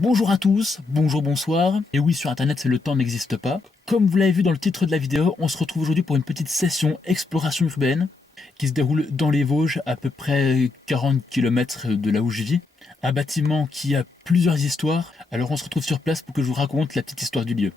Bonjour à tous, bonjour, bonsoir. Et oui, sur internet, le temps n'existe pas. Comme vous l'avez vu dans le titre de la vidéo, on se retrouve aujourd'hui pour une petite session exploration urbaine qui se déroule dans les Vosges, à peu près 40 km de là où je vis. Un bâtiment qui a plusieurs histoires. Alors on se retrouve sur place pour que je vous raconte la petite histoire du lieu.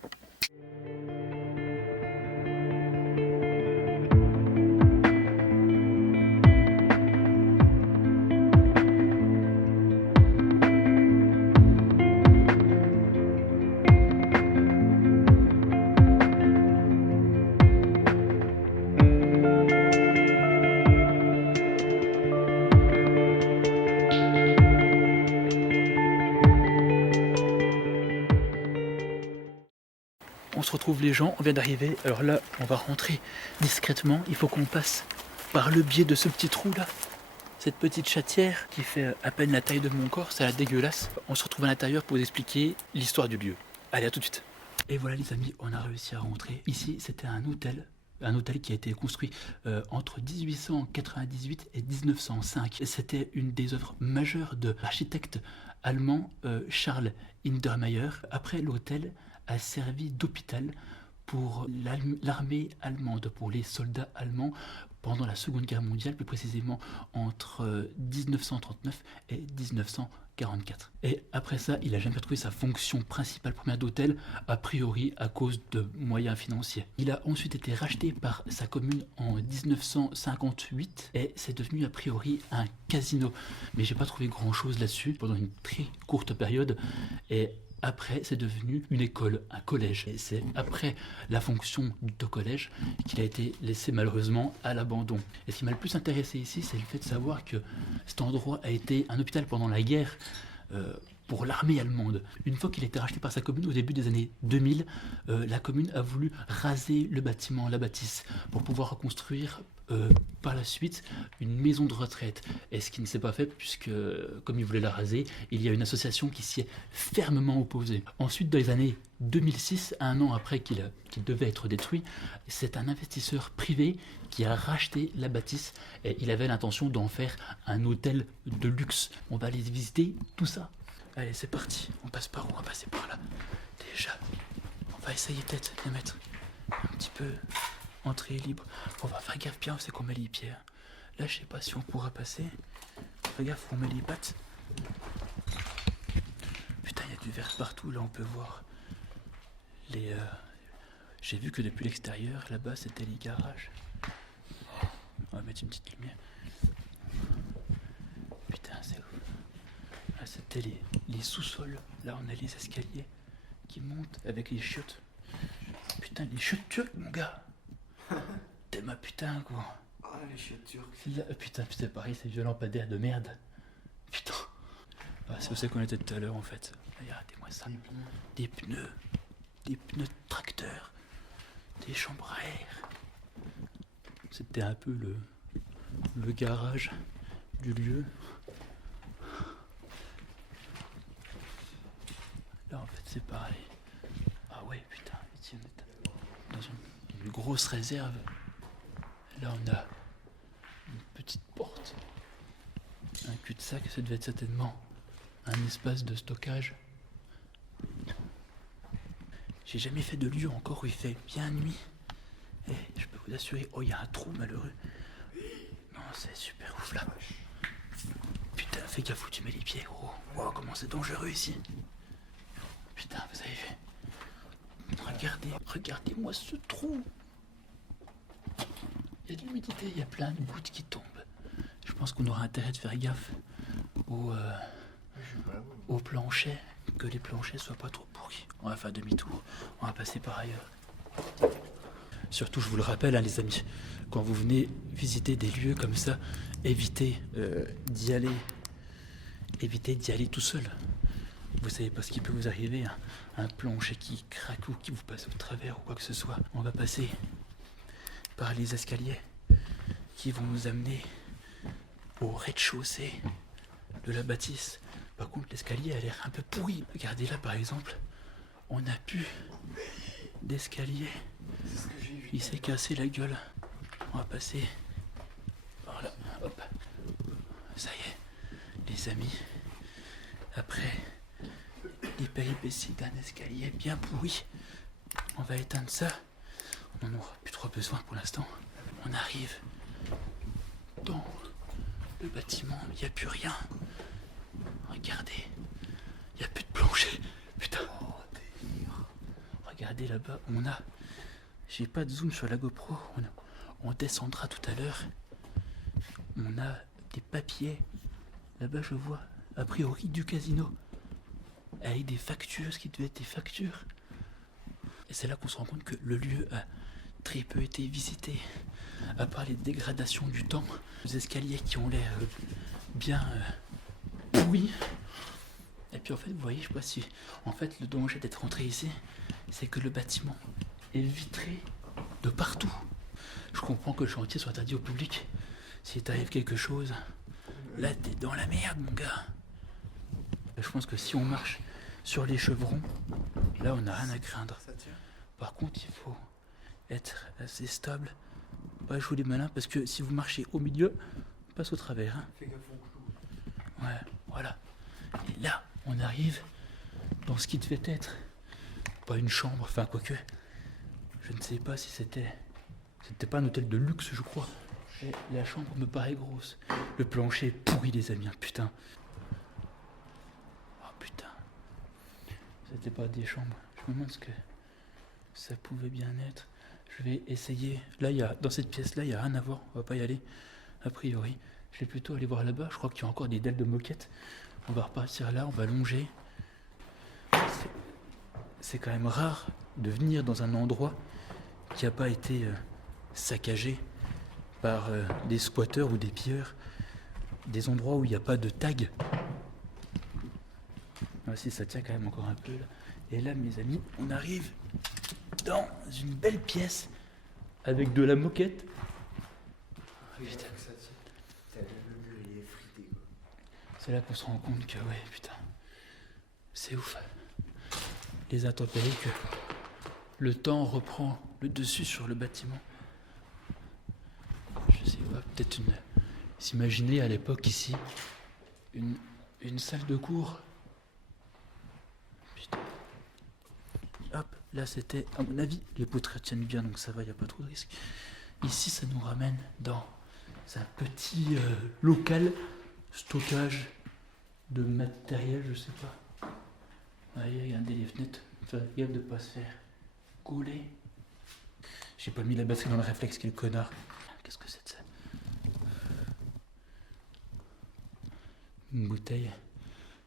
On se retrouve les gens, on vient d'arriver. Alors là, on va rentrer discrètement. Il faut qu'on passe par le biais de ce petit trou là. Cette petite chatière qui fait à peine la taille de mon corps, ça la dégueulasse. On se retrouve à l'intérieur pour vous expliquer l'histoire du lieu. Allez, à tout de suite. Et voilà les amis, on a réussi à rentrer. Ici, c'était un hôtel qui a été construit entre 1898 et 1905. C'était une des œuvres majeures de l'architecte allemand Charles Hindermeyer. Après, l'hôtel a servi d'hôpital pour l'armée allemande, pour les soldats allemands pendant la Seconde Guerre mondiale, plus précisément entre 1939 et 1944. Et après ça, il n'a jamais retrouvé sa fonction principale première d'hôtel, a priori à cause de moyens financiers. Il a ensuite été racheté par sa commune en 1958 et c'est devenu a priori un casino. Mais j'ai pas trouvé grand chose là-dessus pendant une très courte période. Et après, c'est devenu une école, un collège. Et c'est après la fonction de collège qu'il a été laissé malheureusement à l'abandon. Et ce qui m'a le plus intéressé ici, c'est le fait de savoir que cet endroit a été un hôpital pendant la guerre pour l'armée allemande. Une fois qu'il a été racheté par sa commune au début des années 2000, la commune a voulu raser le bâtiment, la bâtisse, pour pouvoir reconstruire par la suite une maison de retraite. Et ce qui ne s'est pas fait puisque, comme il voulait la raser, il y a une association qui s'y est fermement opposée. Ensuite, dans les années 2006, un an après qu'il devait être détruit, c'est un investisseur privé qui a racheté la bâtisse et il avait l'intention d'en faire un hôtel de luxe. On va aller visiter tout ça. Allez, c'est parti. On passe par où? On va passer par là. Déjà, on va essayer peut-être de mettre un petit peu entrée libre. On va faire gaffe bien, c'est qu'on met les pieds. Là, je sais pas si on pourra passer. Fais gaffe, on met les pattes. Putain, il y a du verre partout. Là, on peut voir les... J'ai vu que depuis l'extérieur, là-bas, c'était les garages. On va mettre une petite lumière. Putain, c'est ouf. Là, c'était les sous-sols. Là, on a les escaliers qui montent avec les chiottes. Putain, les chiottes turques, mon gars. T'es ma putain, quoi. Ah, les chiottes turques. Là, putain, c'est pareil, c'est vieux lampadaire de merde. Putain. Ah, c'est où c'est qu'on était tout à l'heure, en fait. Regardez-moi ça. Des pneus. Des pneus de tracteur. Des chambres à air. C'était un peu le garage du lieu. Là, en fait, c'est pareil. Ah ouais, putain, ici, on est dans une grosse réserve. Là, on a une petite porte. Un cul-de-sac, ça devait être certainement un espace de stockage. J'ai jamais fait de lieu encore où il fait bien nuit. Et je peux vous assurer, oh, il y a un trou malheureux. Non, c'est super ouf là. Putain, fais gaffe où tu mets les pieds, gros. Oh, comment c'est dangereux ici. Putain, vous avez vu? Regardez-moi ce trou. Il y a de l'humidité, il y a plein de gouttes qui tombent. Je pense qu'on aura intérêt de faire gaffe au plancher, que les planchers soient pas trop pourris. On va faire demi-tour, on va passer par ailleurs. Surtout, je vous le rappelle, hein, les amis, quand vous venez visiter des lieux comme ça, évitez d'y aller tout seul. Vous savez pas ce qui peut vous arriver, hein. Un plancher qui craque ou qui vous passe au travers ou quoi que ce soit. On va passer par les escaliers qui vont nous amener au rez-de-chaussée de la bâtisse. Par contre, l'escalier a l'air un peu pourri. Regardez là, par exemple, on n'a plus d'escalier. Il s'est cassé la gueule. On va passer par là. Hop. Ça y est, les amis. Après péripéties d'un escalier bien pourri. On va éteindre ça. On n'en aura plus trop besoin pour l'instant. On arrive dans le bâtiment, il n'y a plus rien. Regardez, il n'y a plus de plancher. Putain. Regardez là-bas, j'ai pas de zoom sur la GoPro. On descendra tout à l'heure. On a des papiers. Là-bas, je vois, a priori, du casino. Avec des factures, ce qui devait être des factures. Et c'est là qu'on se rend compte que le lieu a très peu été visité. À part les dégradations du temps, les escaliers qui ont l'air bien pourris. Et puis en fait, vous voyez, je sais pas si... En fait, le danger d'être rentré ici, c'est que le bâtiment est vitré de partout. Je comprends que le chantier soit interdit au public. S'il t'arrive quelque chose, là, t'es dans la merde, mon gars. Je pense que si on marche sur les chevrons, là, on n'a rien à craindre. Par contre, il faut être assez stable. Pas jouer les malins, parce que si vous marchez au milieu, on passe au travers. Hein. Fais gaffe au clou. Ouais, voilà. Et là, on arrive dans ce qui devait être pas une chambre, enfin quoique. Je ne sais pas si c'était pas un hôtel de luxe, je crois. Et la chambre me paraît grosse. Le plancher est pourri, les amis, hein, putain. Oh putain. C'était pas des chambres. Je me demande ce que ça pouvait bien être. Je vais essayer. Là, dans cette pièce-là, il n'y a rien à voir. On va pas y aller, a priori. Je vais plutôt aller voir là-bas. Je crois qu'il y a encore des dalles de moquette. On va repartir là, on va longer. C'est quand même rare de venir dans un endroit qui n'a pas été saccagé par des squatteurs ou des pilleurs. Des endroits où il n'y a pas de tag. Ah, si, ça tient quand même encore un peu là. Et là, mes amis, on arrive dans une belle pièce avec de la moquette. Putain, que ça tient. T'as le mur, il est frité, quoi. C'est là qu'on se rend compte que, ouais, putain, c'est ouf. Les intempéries, que le temps reprend le dessus sur le bâtiment. Je sais pas, peut-être s'imaginer à l'époque ici, une salle de cours. Putain. Hop, là c'était, à mon avis, les poutres tiennent bien, donc ça va, il n'y a pas trop de risque. Ici, ça nous ramène dans un petit local stockage de matériel, je sais pas. Allez, regardez les fenêtres, faire gaffe de ne pas se faire gauler. J'ai pas mis la batterie dans le réflexe, quel connard. Qu'est-ce que c'est de ça? Une bouteille.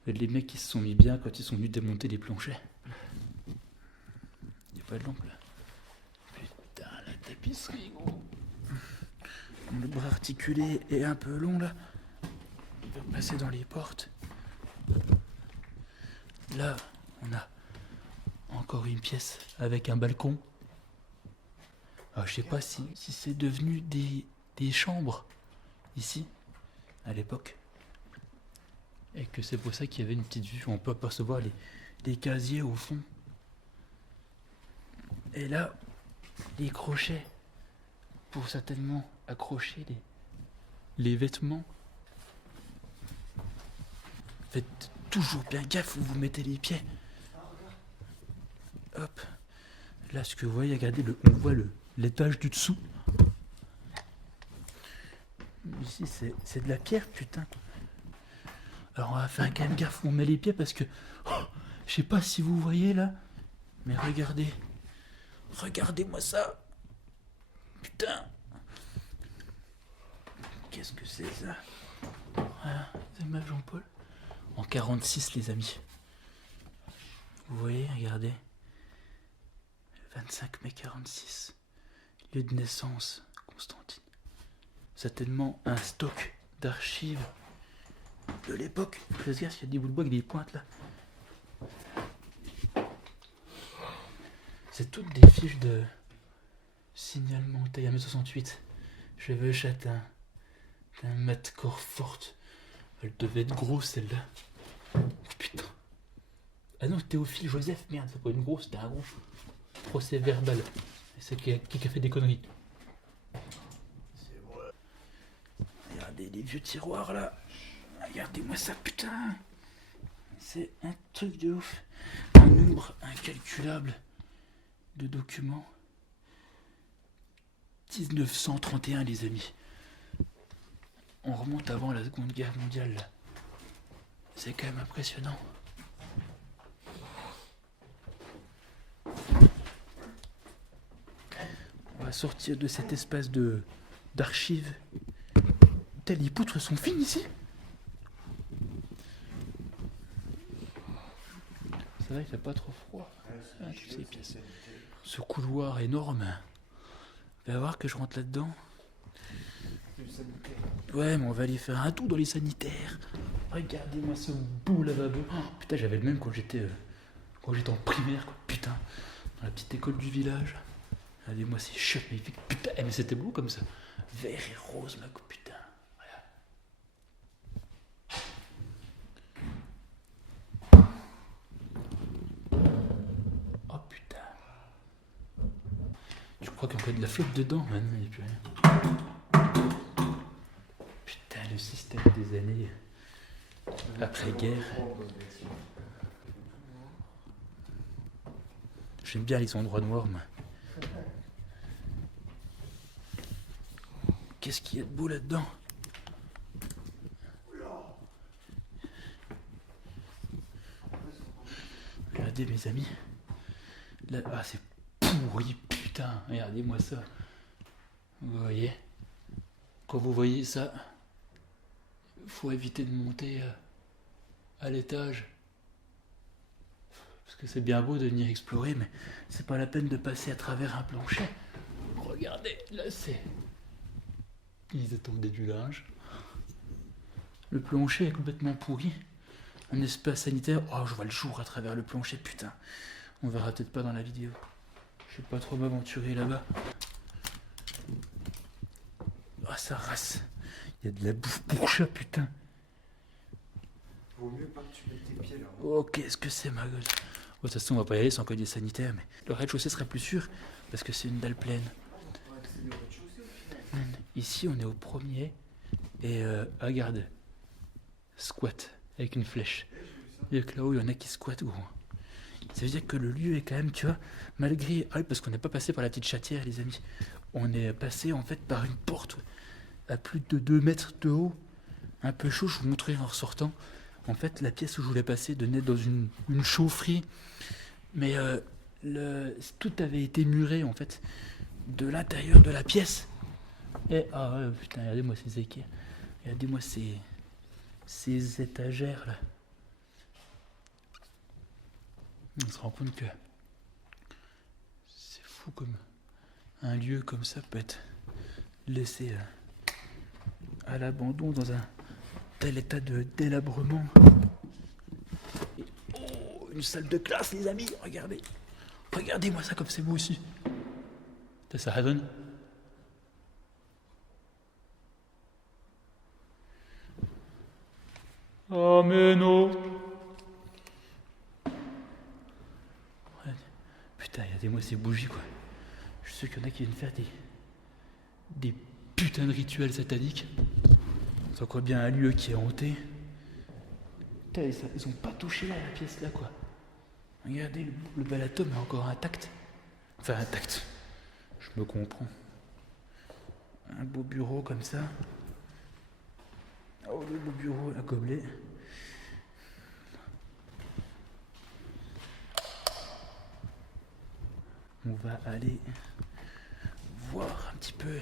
Les mecs qui se sont mis bien quand ils sont venus démonter les planchers. Il n'y a pas de lampe là. Putain, la tapisserie, gros. Le bras articulé est un peu long là. Il va passer dans les portes. Là, on a encore une pièce avec un balcon. Alors, je sais pas si c'est devenu des chambres ici, à l'époque. Et que c'est pour ça qu'il y avait une petite vue où on peut apercevoir les casiers au fond. Et là, les crochets pour certainement accrocher les vêtements. Faites toujours bien gaffe où vous mettez les pieds. Hop. Là, ce que vous voyez, regardez, on voit l'étage du dessous. Ici, c'est de la pierre, putain. Alors, on va faire quand même gaffe où on met les pieds parce que... je sais pas si vous voyez là, mais regardez. Regardez-moi ça. Putain. Qu'est-ce que c'est ça? Voilà, c'est ma Jean-Paul. En 46, les amis. Vous voyez, regardez. 25 mai 46. Lieu de naissance, Constantine. Certainement un stock d'archives de l'époque. Faites gaffe, il y a des bouts de bois avec des pointes là. C'est toutes des fiches de signalement taille à 1m68. Cheveux châtains. Un mat corps forte. Elle devait être grosse celle-là. Putain. Ah non, Théophile Joseph, merde, c'est pas une grosse, c'était un gros. Procès verbal. C'est qui a fait des conneries. C'est vrai. Regardez les vieux tiroirs là. Regardez-moi ça, putain. C'est un truc de ouf. un nombre incalculable de documents. 1931, les amis. On remonte avant la Seconde Guerre mondiale. Là. C'est quand même impressionnant. On va sortir de cet espace d'archives. Putain, les poutres sont fines ici. C'est vrai qu'il fait pas trop froid. Ah, toutes ces pièces. Ce couloir énorme. Il va y voir que je rentre là-dedans. Ouais, mais on va aller faire un tour dans les sanitaires. Regardez-moi ce beau lavabo. Oh, putain, j'avais le même quand j'étais en primaire, quoi. Putain, dans la petite école du village. Regardez-moi ces chiottes magnifiques. Putain, mais c'était beau comme ça. Vert et rose, ma coupe, putain. Voilà. Oh putain. Je crois qu'il y a encore de la flotte dedans, maintenant, il n'y a plus rien. Putain, le système des années après-guerre. J'aime bien les endroits noirs, moi. Qu'est-ce qu'il y a de beau là-dedans? Regardez, mes amis. Là, ah, c'est pourri, putain. Regardez-moi ça. Vous voyez? Quand vous voyez ça, faut éviter de monter à l'étage. Parce que c'est bien beau de venir explorer, mais c'est pas la peine de passer à travers un plancher. Regardez, là c'est... Ils étendaient du linge. Le plancher est complètement pourri. Un espace sanitaire. Oh, je vois le jour à travers le plancher, putain. On verra peut-être pas dans la vidéo. Je vais pas trop m'aventurer là-bas. Oh, ça race. Il y a de la bouffe pour chat, putain. Vaut mieux pas que tu mettes tes pieds là. Oh, qu'est-ce que c'est, ma gueule. De toute façon, on va pas y aller sans collier sanitaire, mais le rez-de-chaussée serait plus sûr, parce que c'est une dalle pleine. Ici, on est au premier, et regarde, squat, avec une flèche. Et que là-haut, il y en a qui squattent, gros. Ça veut dire que le lieu est quand même, tu vois, malgré... Ah oui, parce qu'on n'est pas passé par la petite chatière, les amis. On est passé, en fait, par une porte à plus de 2 mètres de haut. Un peu chaud, je vous montrerai en ressortant. En fait, la pièce où je voulais passer donnait dans une chaufferie. Mais tout avait été muré, en fait, de l'intérieur de la pièce. Et, ah ouais, putain, regardez-moi ces équerres. Regardez-moi ces étagères, là. On se rend compte que c'est fou comme un lieu comme ça peut être laissé à l'abandon dans un tel état de délabrement. Et, oh, une salle de classe, les amis, regardez. Regardez-moi ça comme c'est beau aussi. Ça résonne. Oh mais non. Putain, regardez-moi ces bougies, quoi. Je suis sûr qu'il y en a qui viennent faire des putains de rituels sataniques. C'est encore bien un lieu qui est hanté. Putain, ils ont pas touché là, la pièce là, quoi. Regardez, le bel atome est encore intact. Enfin, intact. Je me comprends. Un beau bureau comme ça. Oh, le beau bureau à gobelet. On va aller voir un petit peu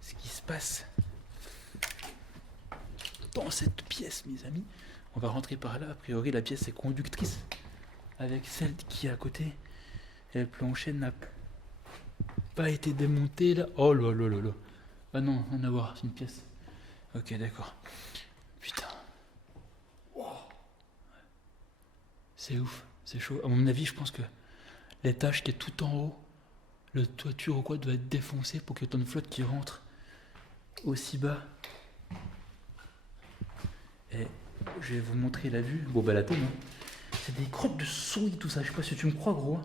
ce qui se passe dans cette pièce, mes amis. On va rentrer par là. A priori, la pièce est conductrice avec celle qui est à côté. Et le plancher n'a pas été démonté là. Oh là là là là. Ah non, rien à voir, c'est une pièce. Ok, d'accord. Putain. Wow. C'est ouf, c'est chaud. À mon avis, je pense que l'étage qui est tout en haut, le toiture ou quoi, doit être défoncé pour qu'il y ait autant de flotte qui rentre aussi bas. Et je vais vous montrer la vue. Bon, bah la tombe, hein. C'est des crottes de souris, tout ça. Je sais pas si tu me crois, gros. Hein.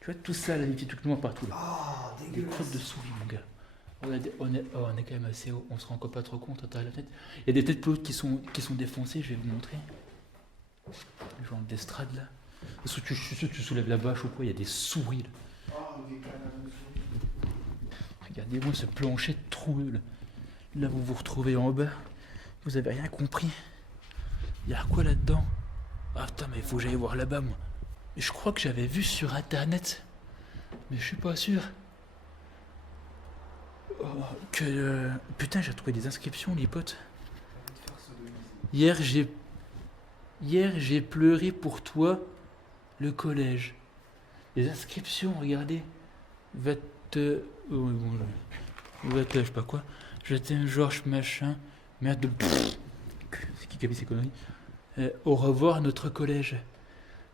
Tu vois, tout ça, là, les petits trucs noirs partout. Là. Oh, des crottes de souris, mon gars. Regardez, on est quand même assez haut. On se rend encore pas trop compte à la tête. Il y a des têtes pelotes qui sont défoncées. Je vais vous montrer. Le genre d'estrade, là. Est-ce que tu soulèves la bâche ou quoi? Il y a des souris là. Oh, des canards de souris. Regardez-moi ce plancher troué là. Là, vous vous retrouvez en bas. Vous avez rien compris. Il y a quoi là-dedans? Ah putain, mais il faut que j'aille voir là-bas, moi. Je crois que j'avais vu sur internet, mais je suis pas sûr. Oh, putain, j'ai trouvé des inscriptions, les potes. Hier, j'ai pleuré pour toi, le collège. Les inscriptions, regardez. Va te. Oh, bon, va te. Je sais pas quoi. Je t'aime, Georges, machin. Merde de. C'est qui a mis ces conneries? Au revoir, notre collège.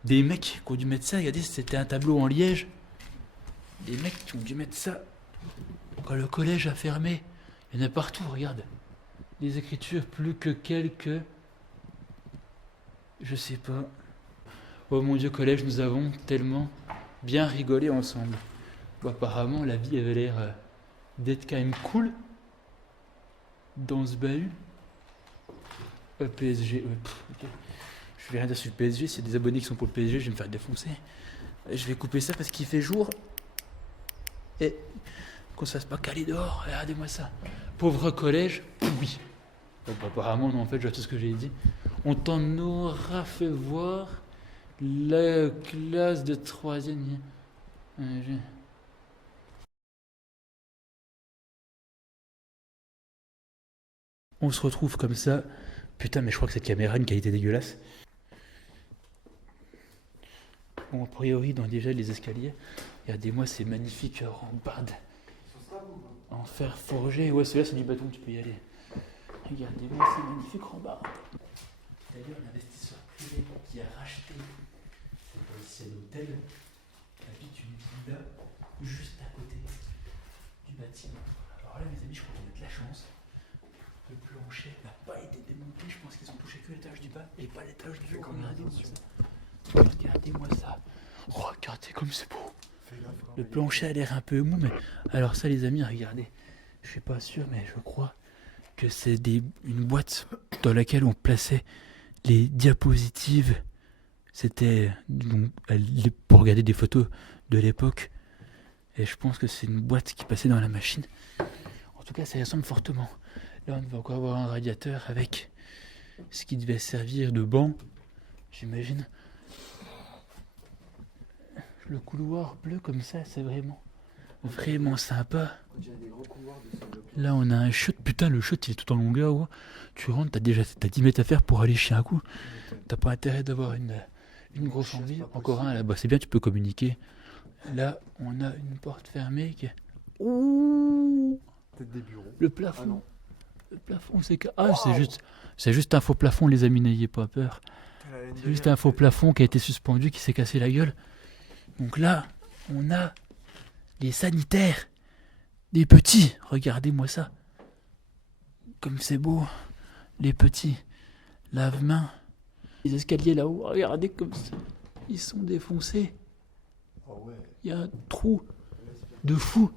Des mecs qui ont dû mettre ça, regardez, c'était un tableau en liège. Des mecs qui ont dû mettre ça quand le collège a fermé. Il y en a partout, regarde. Des écritures, plus que quelques. Je sais pas. Oh mon Dieu, collège, nous avons tellement bien rigolé ensemble. Bon, apparemment, la vie avait l'air d'être quand même cool dans ce bahut. PSG, ok. Je vais rien dire sur le PSG. S'il y a des abonnés qui sont pour le PSG, je vais me faire défoncer. Je vais couper ça parce qu'il fait jour. Et qu'on se fasse pas caler dehors. Regardez-moi ça. Pauvre collège, oui. Donc, apparemment, non, en fait, je vois tout ce que j'ai dit. On t'en aura fait voir la classe de 3e. On se retrouve comme ça. Putain, mais je crois que cette caméra a une qualité dégueulasse. Bon, a priori, dans déjà les escaliers, regardez-moi ces magnifiques rambardes en fer forgé. Ouais, celui-là, c'est du bâton, tu peux y aller. Regardez-moi ces magnifiques rambardes. D'ailleurs, l'investisseur privé qui a racheté cet ancien hôtel habite une villa juste à côté du bâtiment. Alors là, mes amis, je crois qu'on a de la chance. Le plancher n'a pas été démonté. Je pense qu'ils ont touché que l'étage du bas et pas l'étage du haut. Regardez-moi ça. Regardez comme c'est beau. Le plancher a l'air un peu mou, mais alors ça, les amis, regardez. Je suis pas sûr, mais je crois que c'est une boîte dans laquelle on plaçait les diapositives. C'était donc pour regarder des photos de l'époque. Et je pense que c'est une boîte qui passait dans la machine. En tout cas, ça ressemble fortement. Là, on va encore avoir un radiateur avec ce qui devait servir de banc, j'imagine. Le couloir bleu comme ça, c'est vraiment sympa. Là, on a un shot. Putain, le shot, il est tout en longueur. Ouais. Tu rentres, t'as 10 mètres à faire pour aller chier un coup. T'as pas intérêt d'avoir une grosse envie. Encore un là-bas, c'est bien, tu peux communiquer. Là, on a une porte fermée qui est... Ouh, peut-être des bureaux. le plafond. Ah non. Le plafond, c'est que... Ah, c'est juste un faux plafond, les amis, n'ayez pas peur. C'est juste un faux plafond qui a été suspendu, qui s'est cassé la gueule. Donc là, on a les sanitaires. Des petits, regardez-moi ça. Comme c'est beau. Les petits lave-mains. Les escaliers là-haut, regardez comme ça. Ils sont défoncés. Oh ouais. Il y a un trou de fou.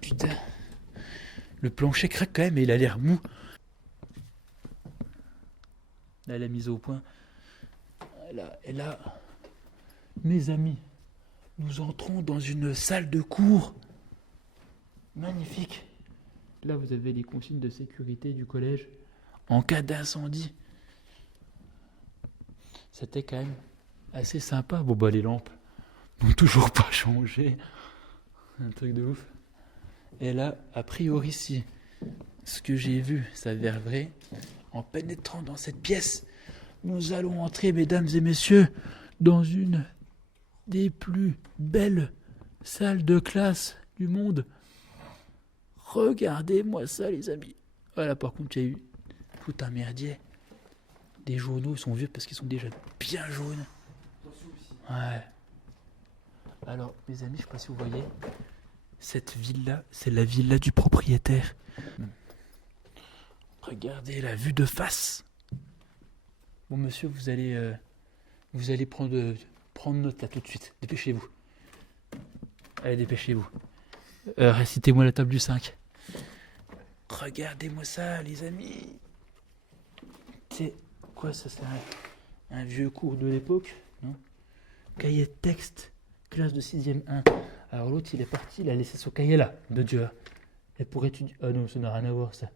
Putain. Le plancher craque quand même et il a l'air mou. Là, la mise au point. Et là, mes amis, nous entrons dans une salle de cours. Magnifique. Là, vous avez les consignes de sécurité du collège en cas d'incendie. C'était quand même assez sympa. Bon, bah, les lampes n'ont toujours pas changé. Un truc de ouf. Et là, a priori, si ce que j'ai vu s'avère vrai, en pénétrant dans cette pièce, nous allons entrer, mesdames et messieurs, dans une des plus belles salles de classe du monde. Regardez-moi ça, les amis. Voilà, par contre, il y a eu tout un merdier. Les journaux, ils sont vieux parce qu'ils sont déjà bien jaunes. Ouais. Alors, mes amis, je sais pas si vous voyez, cette villa, c'est la villa du propriétaire. Regardez la vue de face. Bon, monsieur, vous allez prendre note là tout de suite. Dépêchez-vous. Allez, dépêchez-vous. Récitez-moi la table du 5. Regardez-moi ça, les amis. C'est quoi ça, c'est Un vieux cours de l'époque, non? Cahier de texte, classe de 6e 1. Alors l'autre, il est parti, il a laissé son cahier là, de Dieu. Et pour étudier... Ah non, ça n'a rien à voir, ça.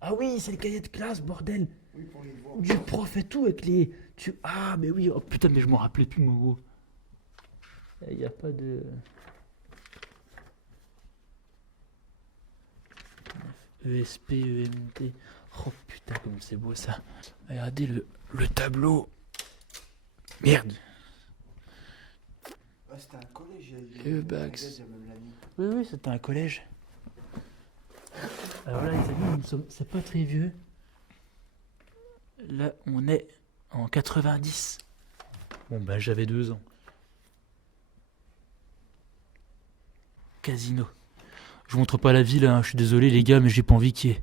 Ah oui, c'est le cahier de classe, bordel. Oui, pour les voir. Du prof et tout, avec les... Ah, mais oui, oh putain, mais je m'en rappelais plus, mon gros. Il n'y a pas de... ESP, EMT. Oh putain, comme c'est beau ça. Regardez le tableau. Merde. Ah, c'était un collège. Bax. Oui, oui, c'était un collège. Alors là, les amis, c'est pas très vieux. Là, on est en 90. Bon, bah, j'avais 2 ans. Casino. Je vous montre pas la ville, hein. Je suis désolé, les gars, mais j'ai pas envie qu'il y ait...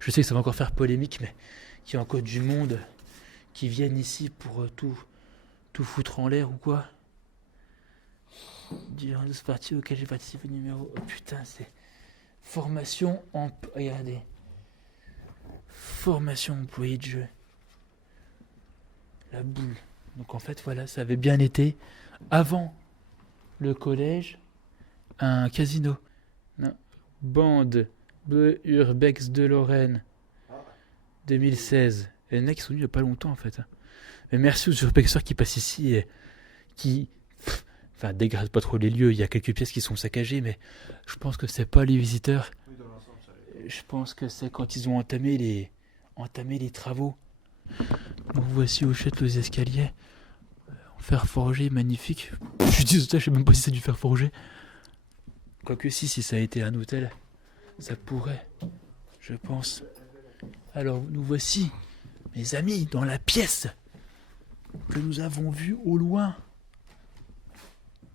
Je sais que ça va encore faire polémique, mais qu'il y ait encore du monde qui vienne ici pour tout foutre en l'air ou quoi. Durant ce parti auquel j'ai participé numéro... Oh putain, c'est... Formation en... Regardez. Formation employé de jeu. La boule. Donc en fait, voilà, ça avait bien été, avant le collège, un casino. Non. Bande Bleu Urbex de Lorraine. 2016. Et les mecs sont venus il n'y a pas longtemps en fait. Mais merci aux urbexeurs qui passent ici et qui... Enfin, dégradent pas trop les lieux. Il y a quelques pièces qui sont saccagées, mais je pense que c'est pas les visiteurs. Oui, dans l'ensemble, ça allait. Je pense que c'est quand ils ont entamé les travaux. Donc voici au château les escaliers. En fer forgé, magnifique. Je suis désolé, je sais même pas si c'est du fer forgé. Quoique si ça a été un hôtel, ça pourrait, je pense. Alors nous voici, mes amis, dans la pièce que nous avons vue au loin.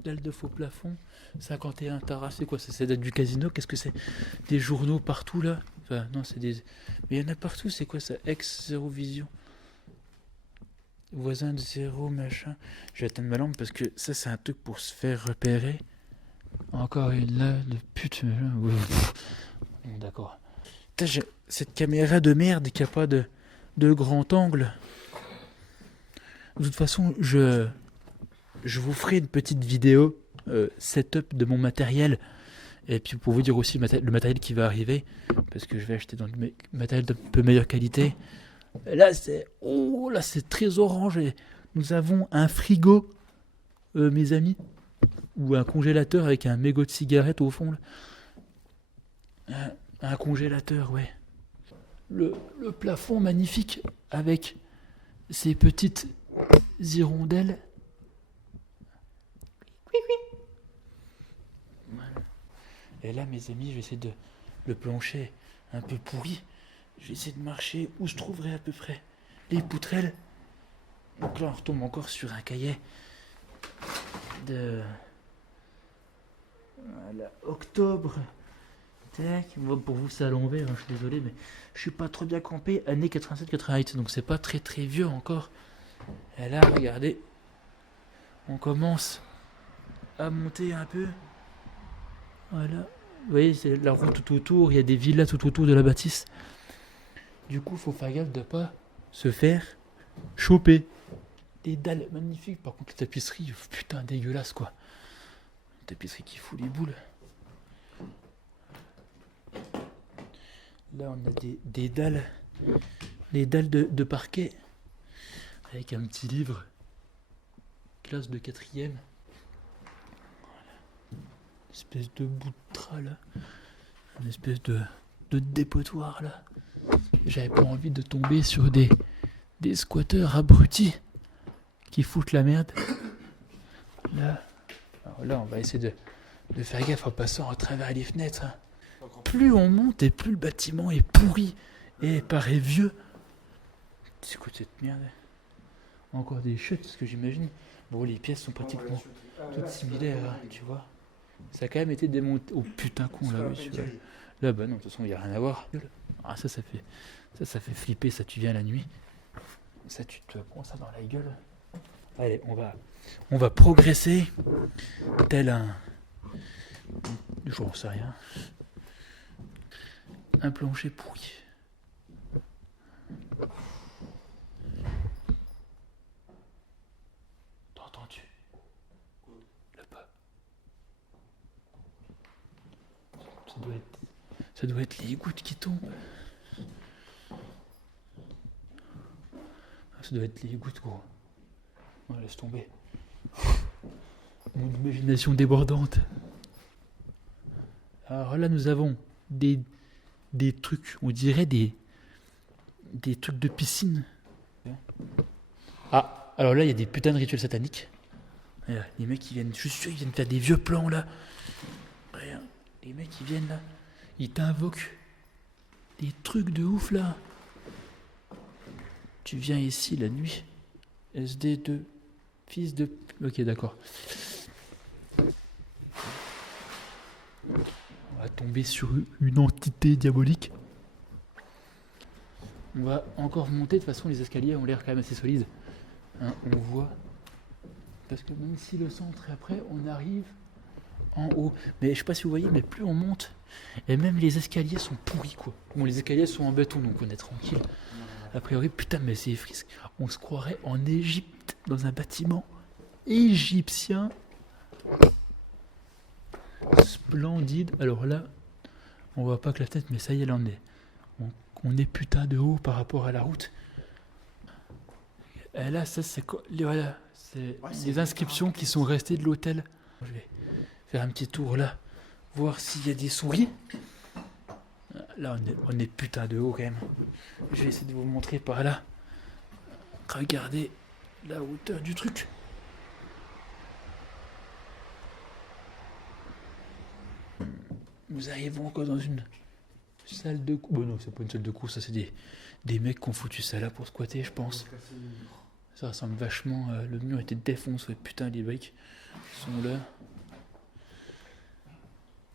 Dalle de faux plafond, 51 Tara, c'est quoi? C'est date du casino? Qu'est-ce que c'est? Des journaux partout là? Enfin non, c'est des... Mais il y en a partout, c'est quoi ça? Ex Zéro Vision. Voisin de zéro, machin. Je vais atteindre ma lampe parce que ça c'est un truc pour se faire repérer. Encore une là, de pute. Bon, d'accord. Putain, cette caméra de merde qui a pas de grand angle. De toute façon, je vous ferai une petite vidéo setup de mon matériel. Et puis pour vous dire aussi le matériel qui va arriver. Parce que je vais acheter dans le matériel de peu meilleure qualité. Et là c'est très orange. Et nous avons un frigo, mes amis. Ou un congélateur avec un mégot de cigarette au fond. Là. Un congélateur, ouais. Le plafond magnifique avec ces petites hirondelles. Voilà. Et là, mes amis, je vais essayer de... Le plancher un peu pourri. Je vais essayer de marcher où je trouverai à peu près les poutrelles. Donc là, on retombe encore sur un cahier de... Voilà, octobre. Tac. Pour vous, c'est à l'envers, hein, je suis désolé, mais je suis pas trop bien campé. Année 87-88, donc c'est pas très très vieux encore. Et là, regardez, on commence à monter un peu. Voilà. Vous voyez, c'est la route tout autour, il y a des villas tout autour de la bâtisse. Du coup, faut faire gaffe de pas se faire choper. Des dalles magnifiques, par contre, la tapisserie, putain, dégueulasse quoi. Une tapisserie qui fout les boules. Là, on a des dalles, les dalles de parquet, avec un petit livre, classe de 4e. Voilà. Une espèce de bout de drap là, une espèce de dépotoir là. J'avais pas envie de tomber sur des squatteurs abrutis qui foutent la merde. Là, alors là, on va essayer de faire gaffe en passant à travers les fenêtres. Hein. Plus on monte et plus le bâtiment est pourri et paraît vieux. C'est quoi cette merde? Encore des chutes, ce que j'imagine. Bon, les pièces sont pratiquement toutes similaires, hein, tu vois. Ça a quand même été démonté. Oh putain, con là, oui, là, bah non, de toute façon, il n'y a rien à voir. Ah, ça fait flipper, ça, tu viens la nuit. Ça, tu te prends ça dans la gueule. Allez, on va progresser tel un... Je ne sais rien. Un plancher pourri. Ça doit être les gouttes qui tombent. Ça doit être les gouttes, gros. Ouais, laisse tomber. Mon imagination débordante. Alors là, nous avons des trucs, on dirait des trucs de piscine. Ah, alors là, il y a des putains de rituels sataniques. Regarde, les mecs, ils viennent, je suis sûr, ils viennent faire des vieux plans, là. Regarde, les mecs, ils viennent, là. Ils t'invoquent des trucs de ouf, là. Tu viens ici la nuit. SD2, fils de... Ok, d'accord. On va tomber sur une entité diabolique. On va encore monter. De toute façon, les escaliers ont l'air quand même assez solides. Hein, on voit. Parce que même si le centre est après, on arrive en haut. Mais je sais pas si vous voyez, mais plus on monte, et même les escaliers sont pourris, quoi. Bon, les escaliers sont en béton, donc on est tranquille. A priori, putain, mais c'est frisque. On se croirait en Égypte, dans un bâtiment égyptien. Splendide. Alors là, on voit pas que la tête, mais ça y est, là, on est putain de haut par rapport à la route. Et là, ça, c'est quoi? Voilà, c'est les inscriptions qui sont restées de l'hôtel. Je vais faire un petit tour là, voir s'il y a des souris. Là, on est putain de haut quand même. Je vais essayer de vous montrer par là. Regardez la hauteur du truc. Nous arrivons encore dans une salle de course. Bon, non, c'est pas une salle de course, ça c'est des mecs qui ont foutu ça là pour squatter, je pense. Ça ressemble vachement. Le mur était défoncé. Putain, les briques sont là.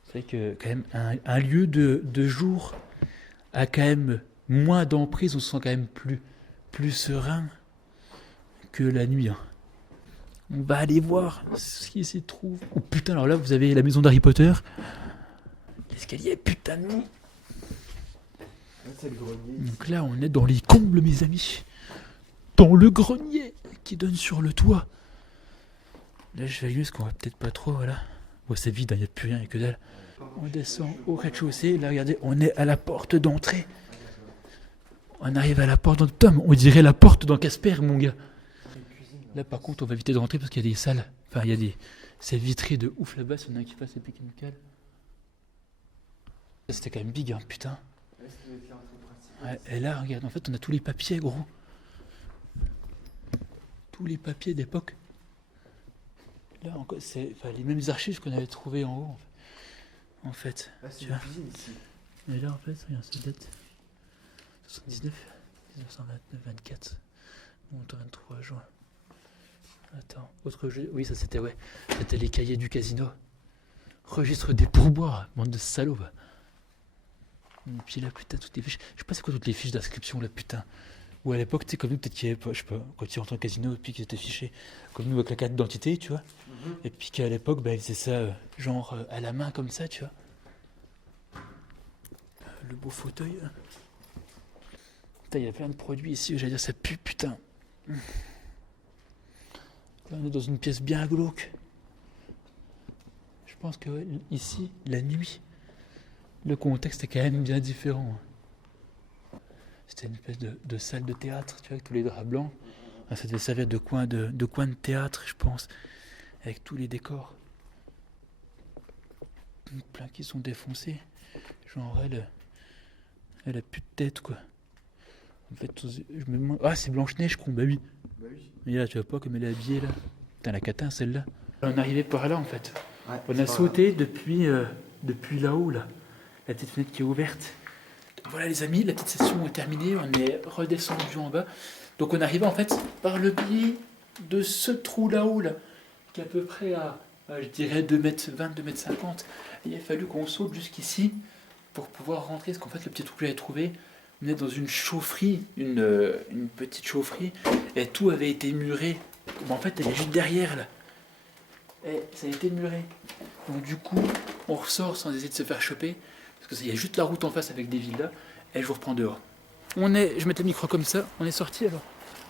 C'est vrai que, quand même, un lieu de jour a quand même moins d'emprise. On se sent quand même plus serein que la nuit. Hein. On va aller voir ce qui s'y trouve. Oh putain, alors là, vous avez la maison d'Harry Potter. L'escalier, putain de mou. Donc là, on est dans les combles, mes amis. Dans le grenier qui donne sur le toit. Là, je vais allumer parce qu'on va peut-être pas trop, voilà. Bon, c'est vide, il n'y a plus rien, il n'y a que dalle. On descend au rez-de-chaussée. Là, regardez, on est à la porte d'entrée. On arrive à la porte d'entrée. Tom, on dirait la porte dans Casper, mon gars. Là, par contre, on va éviter de rentrer parce qu'il y a des salles. Enfin, il y a des... C'est vitré de ouf là-bas, si on a un qui passe, c'est piqué nickel. C'était quand même big, hein, putain. Ouais, et là, regarde, en fait, on a tous les papiers, gros. Tous les papiers d'époque. Là, encore, c'est les mêmes archives qu'on avait trouvées en haut, en fait. Là, c'est une cuisine ici. Et là, en fait, regarde, ça date 79, 1929, 24, 23 juin. Attends, autre jeu. Oui, ça c'était, ouais. C'était les cahiers du casino. Registre des pourboires, bande de salauds. Bah. Et puis là, putain, toutes les fiches. Je sais pas c'est quoi toutes les fiches d'inscription là, putain. Ou à l'époque, tu sais, comme nous, peut-être qu'il y avait pas, je sais pas, quand tu rentres au casino, et puis qu'ils étaient fichés, comme nous avec la carte d'identité, tu vois. Et puis qu'à l'époque, bah, ils faisaient ça, genre à la main comme ça, tu vois. Le beau fauteuil. Putain, il y a plein de produits ici, j'allais dire, ça pue, putain. Là, on est dans une pièce bien glauque. Je pense que ouais, ici, la nuit, le contexte est quand même bien différent. C'était une espèce de salle de théâtre, tu vois, avec tous les draps blancs. Ah, ça devait servir de coin de théâtre, je pense, avec tous les décors. Plein qui sont défoncés. Genre, elle a plus de tête, quoi. En fait, je me demande... Ah, c'est Blanche-Neige, con, bah oui. Mais là, tu vois pas comme elle est habillée, là. Putain, la catin, celle-là. On arrivait par là, en fait. Ouais, On a sauté depuis là-haut, là. La petite fenêtre qui est ouverte. Voilà les amis, la petite session est terminée, on est redescendu en bas. Donc on arrivait en fait par le biais de ce trou là-haut, là, qui est à peu près à, je dirais, 2m20, 2m50. Il a fallu qu'on saute jusqu'ici pour pouvoir rentrer, parce qu'en fait le petit trou que j'avais trouvé, on est dans une chaufferie, une petite chaufferie, et tout avait été muré. Bon, en fait elle est juste derrière là. Et ça a été muré. Donc du coup, on ressort sans essayer de se faire choper. Parce qu'il y a juste la route en face avec des villas, et je vous reprends dehors. Je mets le micro comme ça, on est sorti alors.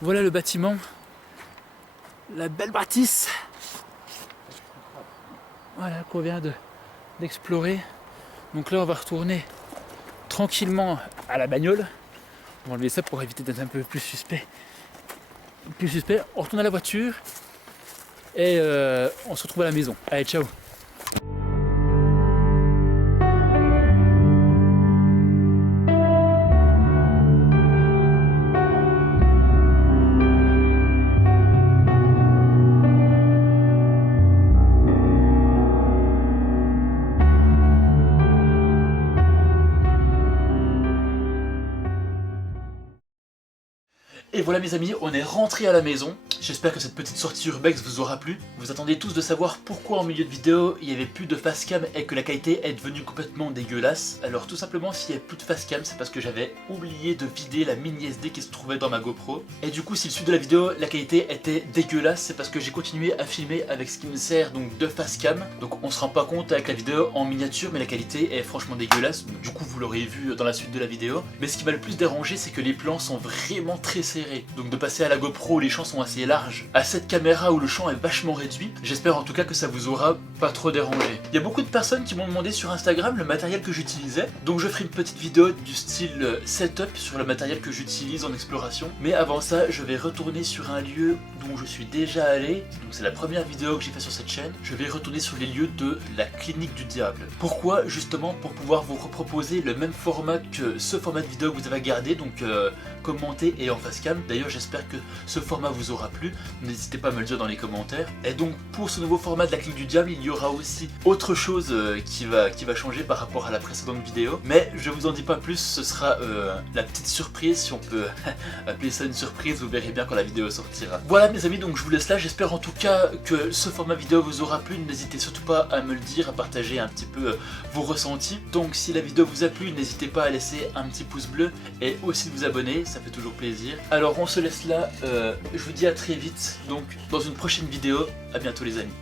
Voilà le bâtiment, la belle bâtisse. Voilà qu'on vient d'explorer. Donc là on va retourner tranquillement à la bagnole. On va enlever ça pour éviter d'être un peu plus suspect. On retourne à la voiture et on se retrouve à la maison. Allez, ciao. Et voilà mes amis, on est rentré à la maison. J'espère que cette petite sortie urbex vous aura plu. Vous attendiez tous de savoir pourquoi en milieu de vidéo il n'y avait plus de facecam et que la qualité est devenue complètement dégueulasse. Alors tout simplement s'il n'y avait plus de facecam c'est parce que j'avais oublié de vider la mini SD qui se trouvait dans ma GoPro. Et du coup si le sud de la vidéo la qualité était dégueulasse c'est parce que j'ai continué à filmer avec ce qui me sert donc de facecam. Donc on se rend pas compte avec la vidéo en miniature mais la qualité est franchement dégueulasse. Donc, du coup vous l'aurez vu dans la suite de la vidéo. Mais ce qui m'a le plus dérangé c'est que les plans sont vraiment très serrés. Donc de passer à la GoPro où les champs sont assez larges à cette caméra où le champ est vachement réduit, j'espère en tout cas que ça vous aura pas trop dérangé. Il y a beaucoup de personnes qui m'ont demandé sur Instagram le matériel que j'utilisais, donc je ferai une petite vidéo du style setup sur le matériel que j'utilise en exploration. Mais avant ça, je vais retourner sur un lieu dont je suis déjà allé, donc c'est la première vidéo que j'ai fait sur cette chaîne. Je vais retourner sur les lieux de la clinique du diable. Pourquoi? Justement pour pouvoir vous reproposer le même format que ce format de vidéo que vous avez gardé, donc commenté et en facecam. D'ailleurs j'espère que ce format vous aura plu, n'hésitez pas à me le dire dans les commentaires. Et donc pour ce nouveau format de la clinique du diable, il y aura aussi autre chose qui va changer par rapport à la précédente vidéo. Mais je vous en dis pas plus, ce sera la petite surprise, si on peut appeler ça une surprise, vous verrez bien quand la vidéo sortira. Voilà mes amis, donc je vous laisse là, j'espère en tout cas que ce format vidéo vous aura plu, n'hésitez surtout pas à me le dire, à partager un petit peu vos ressentis. Donc si la vidéo vous a plu, n'hésitez pas à laisser un petit pouce bleu et aussi de vous abonner, ça fait toujours plaisir. Alors on se laisse là, je vous dis à très vite, donc dans une prochaine vidéo, à bientôt les amis.